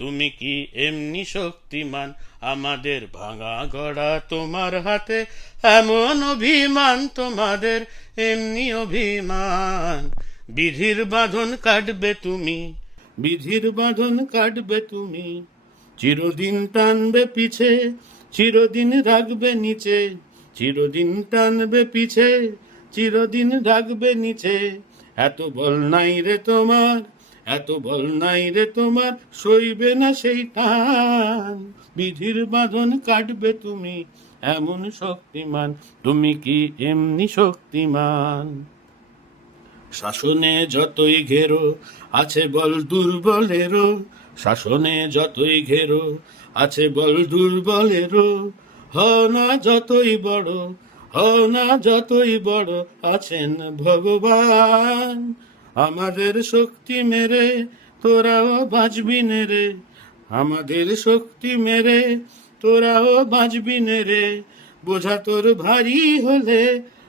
তুমি কি এমনি শক্তিমান আমাদের ভাঙা গড়া তোমার হাতে এমন অভিমান তোমাদের এমনি অভিমান বিধির বাঁধন কাটবে তুমি বিধির বাঁধন কাটবে তুমি চিরদিন টানবে পিছে চিরদিন রাখবে নিচে চিরদিন টানবে পিছে চিরদিন রাখবে নিচে এত বল নাই রে তোমার এত বল নাই রে তোমার সইবে না সেই টান বিধির বাঁধন কাটবে তুমি এমন শক্তিমান তুমি কি এমনি শক্তিমান শাসনে যতই ঘেরো আছে বল দুর্বলেরও শাসনে যতই ঘেরো আছে বল দুর্বলেরও হ না যতই বড় হ না যতই বড় আছেন ভগবান আমাদের শক্তি মেরে তোরাও বাঁচবি নে রে আমাদের শক্তি মেরে তোরাও বাঁচবি নে রে বোঝা তোর ভারী হলে